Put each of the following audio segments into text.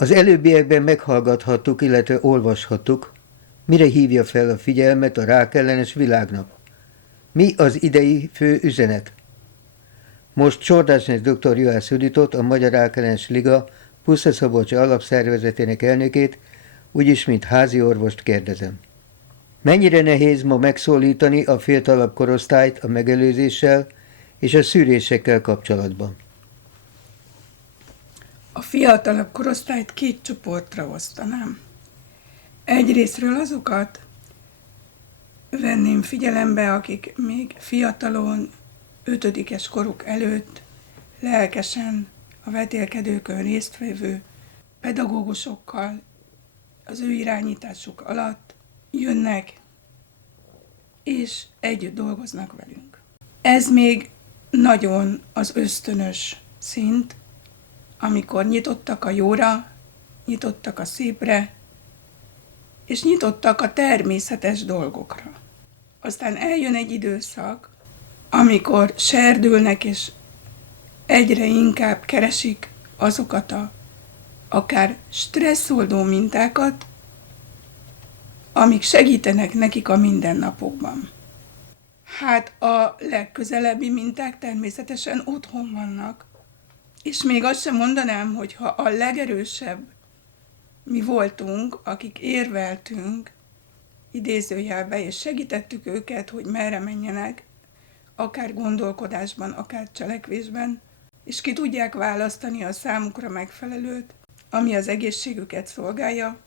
Az előbbiekben meghallgathattuk, illetve olvashattuk, mire hívja fel a figyelmet a rákellenes világnap. Mi az idei fő üzenet? Most Csordásnes dr. Juhász Juditot, a Magyar Rákellenes Liga Puszta-Szabolcsi alapszervezetének elnökét, úgyis mint házi orvost kérdezem. Mennyire nehéz ma megszólítani a fiatalabb korosztályt a megelőzéssel és a szűrésekkel kapcsolatban? A fiatalabb korosztályt két csoportra osztanám. Egyrészről azokat venném figyelembe, akik még fiatalon, 5-es koruk előtt lelkesen a vetélkedőkön résztvevő pedagógusokkal, az ő irányításuk alatt jönnek, és együtt dolgoznak velünk. Ez még nagyon az ösztönös szint, amikor nyitottak a jóra, nyitottak a szépre, és nyitottak a természetes dolgokra. Aztán eljön egy időszak, amikor serdülnek, és egyre inkább keresik azokat akár stresszoldó mintákat, amik segítenek nekik a mindennapokban. Hát a legközelebbi minták természetesen otthon vannak, és még azt sem mondanám, hogy ha a legerősebb mi voltunk, akik érveltünk, idézőjelbe, és segítettük őket, hogy merre menjenek, akár gondolkodásban, akár cselekvésben, és ki tudják választani a számukra megfelelőt, ami az egészségüket szolgálja,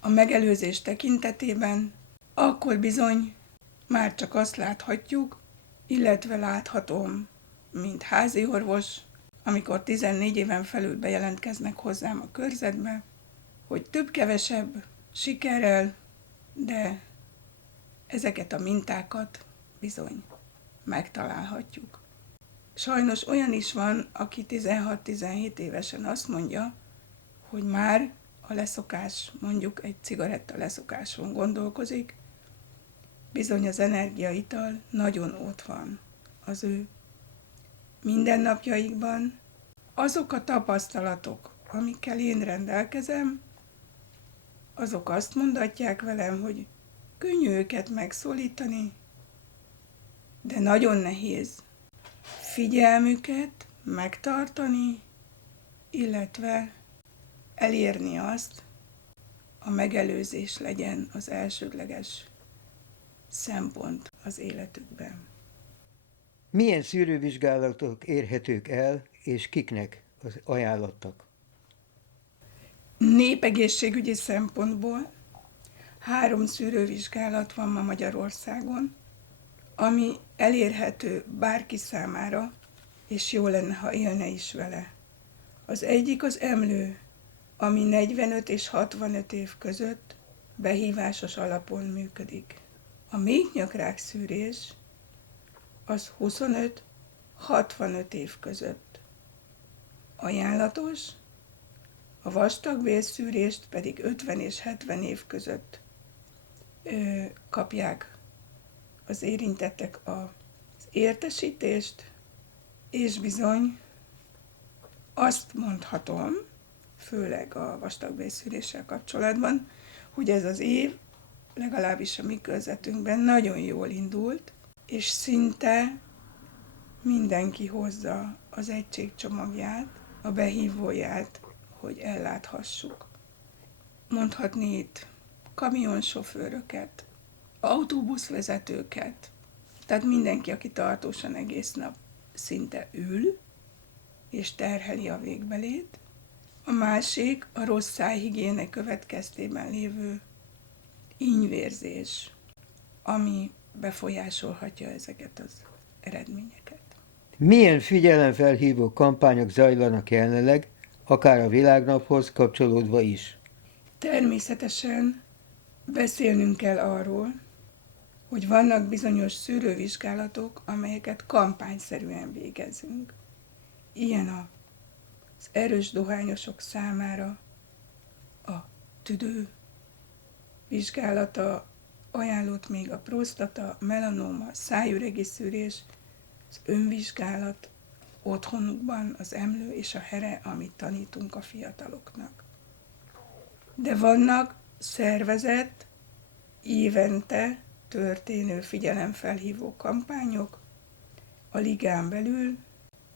a megelőzés tekintetében, akkor bizony már csak azt láthatjuk, illetve láthatom, mint házi orvos, amikor 14 éven felül bejelentkeznek hozzám a körzetbe, hogy több-kevesebb sikerrel, de ezeket a mintákat bizony megtalálhatjuk. Sajnos olyan is van, aki 16-17 évesen azt mondja, hogy már a leszokás, mondjuk egy cigaretta leszokáson gondolkozik, bizony az energiaital nagyon ott van az ő mindennapjaikban. Azok a tapasztalatok, amikkel én rendelkezem, azok azt mondatják velem, hogy könnyű őket megszólítani, de nagyon nehéz figyelmüket megtartani, illetve elérni azt, a megelőzés legyen az elsődleges szempont az életükben. Milyen szűrővizsgálatok érhetők el, és kiknek ajánlottak? Népegészségügyi szempontból 3 szűrővizsgálat van ma Magyarországon, ami elérhető bárki számára, és jó lenne, ha élne is vele. Az egyik az emlő, ami 45 és 65 év között behívásos alapon működik. A méhnyakrák szűrés az 25-65 év között ajánlatos, a vastagbélszűrést pedig 50 és 70 év között kapják az érintettek az értesítést, és bizony azt mondhatom, főleg a vastagbélszűréssel kapcsolatban, hogy ez az év, legalábbis a mi körzetünkben nagyon jól indult, és szinte mindenki hozza az egységcsomagját, a behívóját, hogy elláthassuk. Mondhatni itt kamionsofőröket, autóbuszvezetőket, tehát mindenki, aki tartósan egész nap szinte ül, és terheli a végbelét. A másik a rossz szájhigiéne következtében lévő ínyvérzés, ami befolyásolhatja ezeket az eredményeket. Milyen figyelemfelhívó kampányok zajlanak jelenleg, akár a világnaphoz kapcsolódva is? Természetesen beszélnünk kell arról, hogy vannak bizonyos szűrővizsgálatok, amelyeket kampányszerűen végezünk. Ilyen az erős dohányosok számára a tüdő vizsgálata, ajánlott még a próstata, melanóma, szájüregi szűrés, az önvizsgálat otthonukban, az emlő és a here, amit tanítunk a fiataloknak. de vannak szervezett, évente történő figyelemfelhívó kampányok a ligán belül.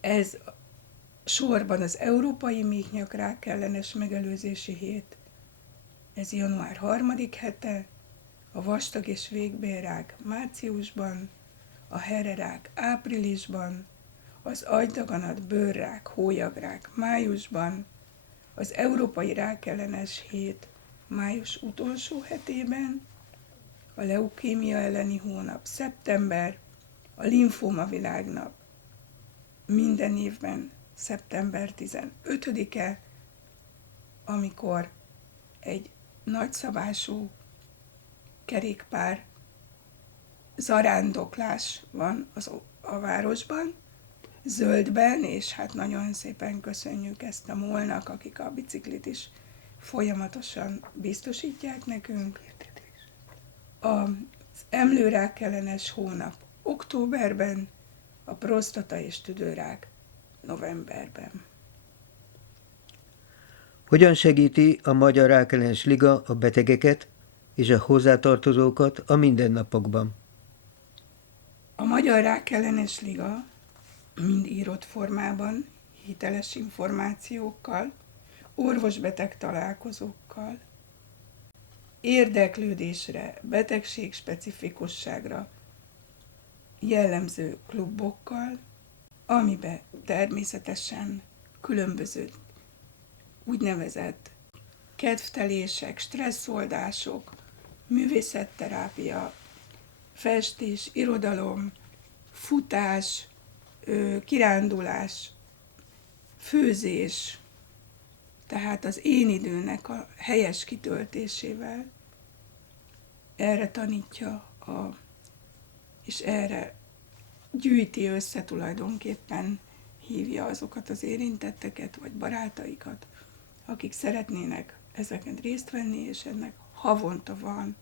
Ez sorban az Európai Méhnyakrák ellenes megelőzési hét, ez január 3. hete, a vastag és végbélrák márciusban, a hererák áprilisban, az agydaganat, bőrrák, hólyagrák májusban, az Európai Rákellenes Hét május utolsó hetében, a leukémia elleni hónap szeptember, a limfóma világnap minden évben szeptember 15-e, amikor egy nagyszabású kerékpár zarándoklás van a városban, zöldben, és hát nagyon szépen köszönjük ezt a MOL-nak, akik a biciklit is folyamatosan biztosítják nekünk. Az emlőrák ellenes hónap októberben, a prostata és tüdőrák novemberben. Hogyan segíti a Magyar Rákellenes Liga a betegeket és a hozzátartozókat a mindennapokban? A Magyar Rákellenes Liga mind írott formában, hiteles információkkal, orvos-beteg találkozókkal, érdeklődésre, betegségspecifikusságra jellemző klubokkal, amiben természetesen különböző úgynevezett kedvtelések, stresszoldások, művészetterápia, festés, irodalom, futás, kirándulás, főzés, tehát az én időnek a helyes kitöltésével erre tanítja, és erre gyűjti össze tulajdonképpen, hívja azokat az érintetteket, vagy barátaikat, akik szeretnének ezeken részt venni, és ennek havonta van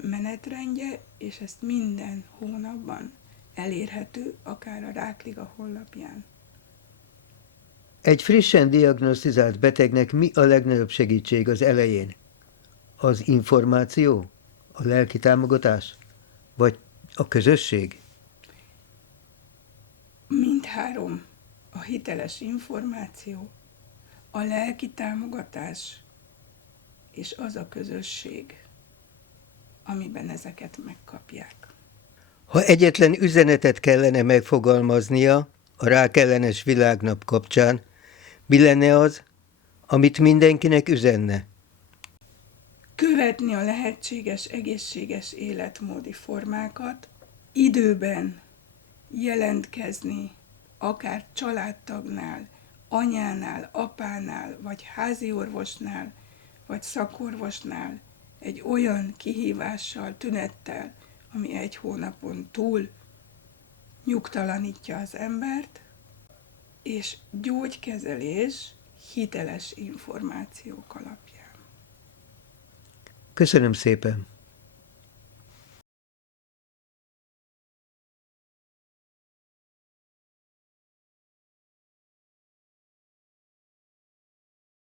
menetrendje, és ezt minden hónapban elérhető, akár a Rákliga honlapján. Egy frissen diagnosztizált betegnek mi a legnagyobb segítség az elején? Az információ? A lelki támogatás? Vagy a közösség? Mindhárom: a hiteles információ, a lelki támogatás és az a közösség, amiben ezeket megkapják. Ha egyetlen üzenetet kellene megfogalmaznia a rákellenes világnap kapcsán, mi lenne az, amit mindenkinek üzenne? Követni a lehetséges egészséges életmódi formákat, időben jelentkezni, akár családtagnál, anyánál, apánál, vagy háziorvosnál, vagy szakorvosnál egy olyan kihívással, tünettel, ami 1 hónapon túl nyugtalanítja az embert, és gyógykezelés hiteles információk alapján. Köszönöm szépen!